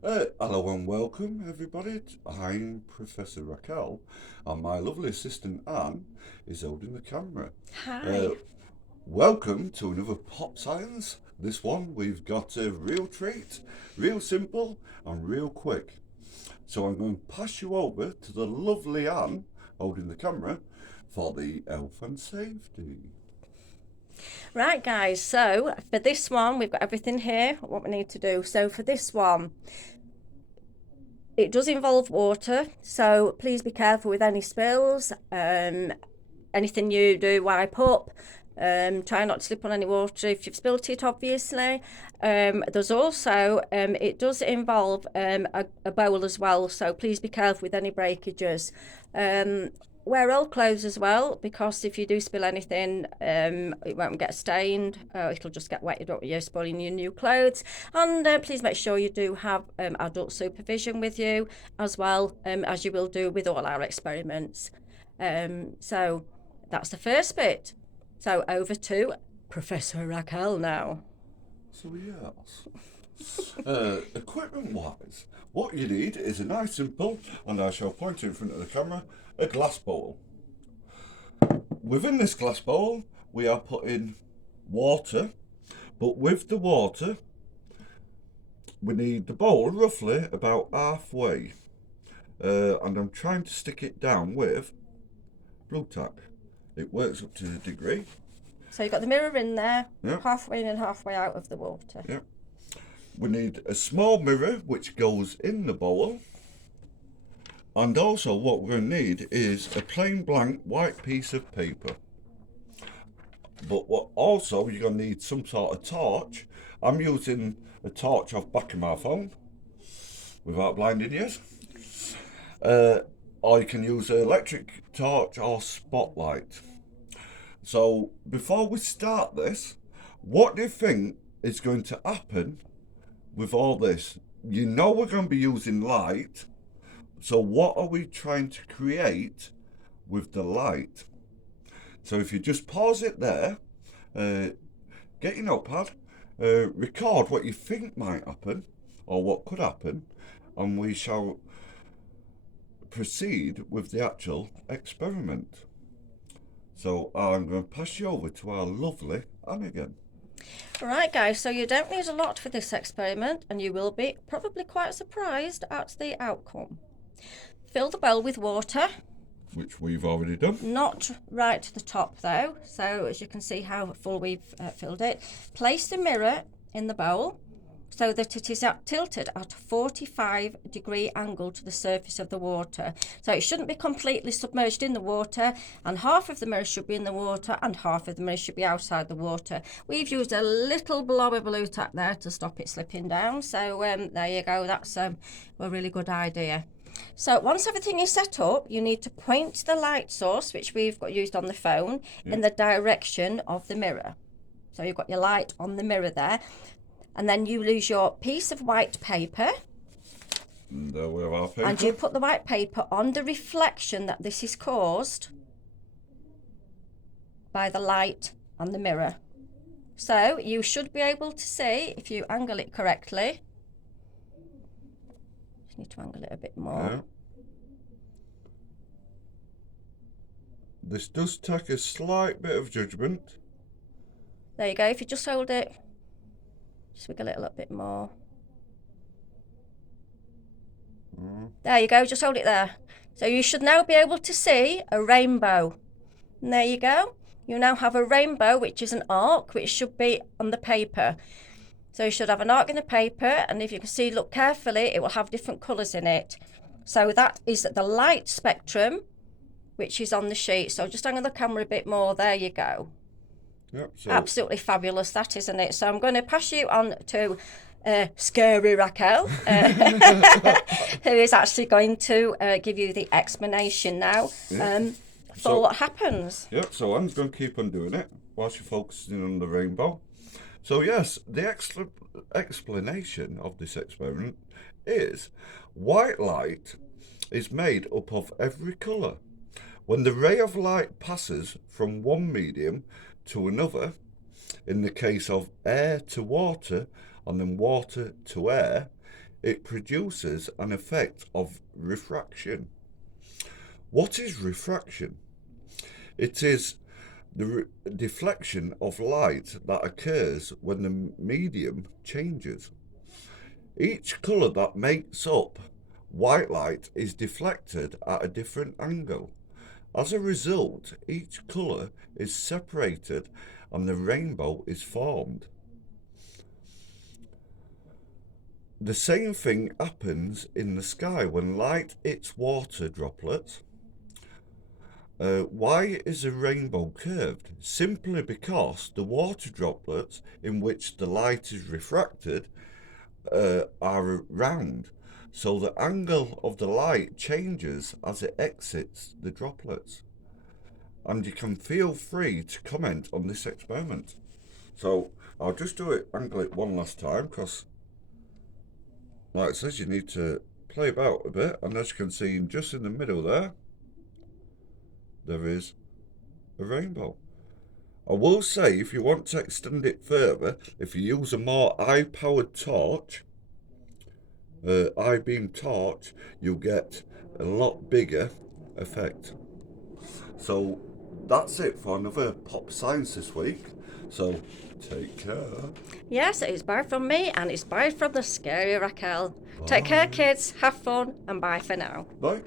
Hello and welcome, everybody. I'm Professor Raquel, and my lovely assistant Anne is holding the camera. Uh, Hi. Welcome to another Pop Science. This one we've got a real treat, real simple, and real quick. So I'm going to pass you over to the lovely Anne holding the camera for the health and safety. Right, guys. So for this one, we've got everything here, what we need to do. So for this one, it does involve water. So please be careful with any spills. Anything you do, wipe up. Try not to slip on any water if you've spilt it, obviously. There's also, it does involve a bowl as well. So please be careful with any breakages. Wear old clothes as well, because if you do spill anything, it won't get stained. It'll just get wet. You don't, you're spoiling your new clothes. And please make sure you do have adult supervision with you as well, as you will do with all our experiments. So that's the first bit. So over to Professor Raquel now. So yes, equipment wise, what you need is a nice simple, and I shall point in front of the camera, a glass bowl. Within this glass bowl, we are putting water, but with the water, we need the bowl roughly about halfway. And I'm trying to stick it down with blue tack. It works up to a degree. So you've got the mirror in there, Yeah, halfway in and halfway out of the water. yeah. We need a small mirror which goes in the bowl. And also what we're going to need is a plain blank white piece of paper. But what also you're going to need some sort of torch. I'm using a torch off back of my phone without blinding you. Or you can use an electric torch or spotlight. So before we start this, what do you think is going to happen with all this? You know we're going to be using light. So what are we trying to create with the light? So if you just pause it there, get your notepad, record what you think might happen or what could happen, and we shall proceed with the actual experiment. So I'm going to pass you over to our lovely Anne again. Right, guys, so you don't need a lot for this experiment, and you will be probably quite surprised at the outcome. Fill the bowl with water, Which we've already done. not right to the top though, so as you can see how full we've filled it. Place the mirror in the bowl so that it is tilted at a 45-degree angle to the surface of the water. So it shouldn't be completely submerged in the water, and half of the mirror should be in the water and half of the mirror should be outside the water. We've used a little blob of blue tack there to stop it slipping down, so there you go, that's a really good idea. So once everything is set up, you need to point the light source, which we've got used on the phone, in the direction of the mirror. So you've got your light on the mirror there. And then you lose your piece of white paper. And there we have our paper. And you put the white paper on the reflection that this is caused by the light on the mirror. So you should be able to see, if you angle it correctly. Just need to angle it a bit more. Yeah. This does take a slight bit of judgment. There you go. If you just hold it, just wiggle it a little bit more. There you go, just hold it there. So you should now be able to see a rainbow. And there you go. You now have a rainbow, which is an arc, which should be on the paper. So you should have an arc in the paper, and if you can see, look carefully, it will have different colours in it. So that is the light spectrum, which is on the sheet. So just angle the camera a bit more. There you go. Yep, so Absolutely fabulous, that, isn't it? So I'm going to pass you on to Scary Raquel, who is actually going to give you the explanation now for what happens. Yep, so Anne's going to keep on doing it whilst you're focusing on the rainbow. So yes, the explanation of this experiment is white light is made up of every colour. When the ray of light passes from one medium to another, in the case of air to water and then water to air, it produces an effect of refraction. What is refraction? It is the deflection of light that occurs when the medium changes. Each colour that makes up white light is deflected at a different angle. As a result, each colour is separated and the rainbow is formed. The same thing happens in the sky when light hits water droplets. Why is a rainbow curved? Simply because the water droplets in which the light is refracted are round, so the angle of the light changes as it exits the droplets. And you can feel free to comment on this experiment. So I'll just angle it one last time, because like it says, you need to play about a bit, and as you can see just in the middle there is a rainbow. I will say, if you want to extend it further, if you use a more high-powered torch, I-beam torch, you'll get a lot bigger effect. So that's it for another Pop Science this week. So take care. Yes, it's bye from me and it's bye from the scary Raquel. Take care, kids. Have fun and bye for now. Bye.